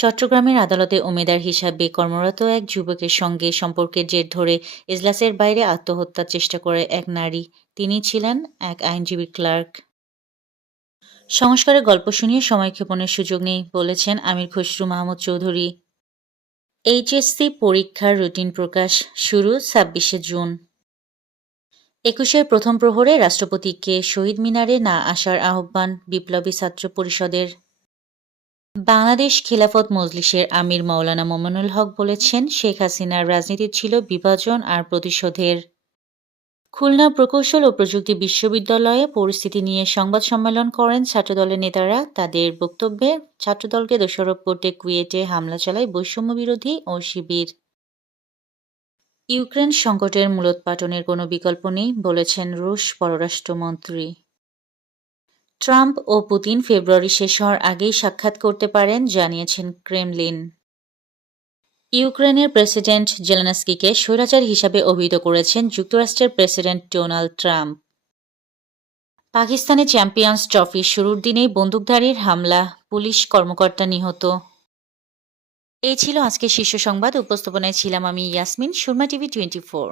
চট্টগ্রামের আদালতে উমেদার হিসাবে কর্মরত এক যুবকের সঙ্গে সম্পর্কের জের ধরে এজলাসের বাইরে আত্মহত্যার চেষ্টা করে এক নারী। তিনি ছিলেন এক আইনজীবী ক্লার্ক। সংস্কারের গল্প শুনিয়ে সময়ক্ষেপণের সুযোগ নেই, বলেছেন আমির খসরু মাহমুদ চৌধুরী। এইচএসসি পরীক্ষার রুটিন প্রকাশ শুরু ২৬শে জুন। ২১-এর প্রথম প্রহরে রাষ্ট্রপতিকে শহীদ মিনারে না আসার আহ্বান বিপ্লবী ছাত্র পরিষদের। বাংলাদেশ খেলাফত মজলিসের আমির মাওলানা মোমিনুল হক বলেছেন, শেখ হাসিনার রাজনীতি ছিল বিভাজন আর প্রতিশোধের। খুলনা প্রকৌশল ও প্রযুক্তি বিশ্ববিদ্যালয়ে পরিস্থিতি নিয়ে সংবাদ সম্মেলন করেন ছাত্রদলের নেতারা। তাদের বক্তব্যে ছাত্রদলকে দোষারোপ করতে কুয়েটে হামলা চালায় বৈষম্য বিরোধী ও শিবির। ইউক্রেন সংকটের মূলোৎপাটনের কোনো বিকল্প নেই, বলেছেন রুশ পররাষ্ট্রমন্ত্রী। ট্রাম্প ও পুতিন ফেব্রুয়ারি শেষ হওয়ার আগেই সাক্ষাৎ করতে পারেন, জানিয়েছেন ক্রেমলিন। ইউক্রেনের প্রেসিডেন্ট জেলেনস্কিকে স্বৈরাচার হিসাবে অভিহিত করেছেন যুক্তরাষ্ট্রের প্রেসিডেন্ট ডোনাল্ড ট্রাম্প। পাকিস্তানে চ্যাম্পিয়ন্স ট্রফির শুরুর দিনেই বন্দুকধারীর হামলা, পুলিশ কর্মকর্তা নিহত। এই ছিল আজকের শীর্ষ সংবাদ। উপস্থাপনায় ছিলাম আমি ইয়াসমিন। সুরমা টিভি 24।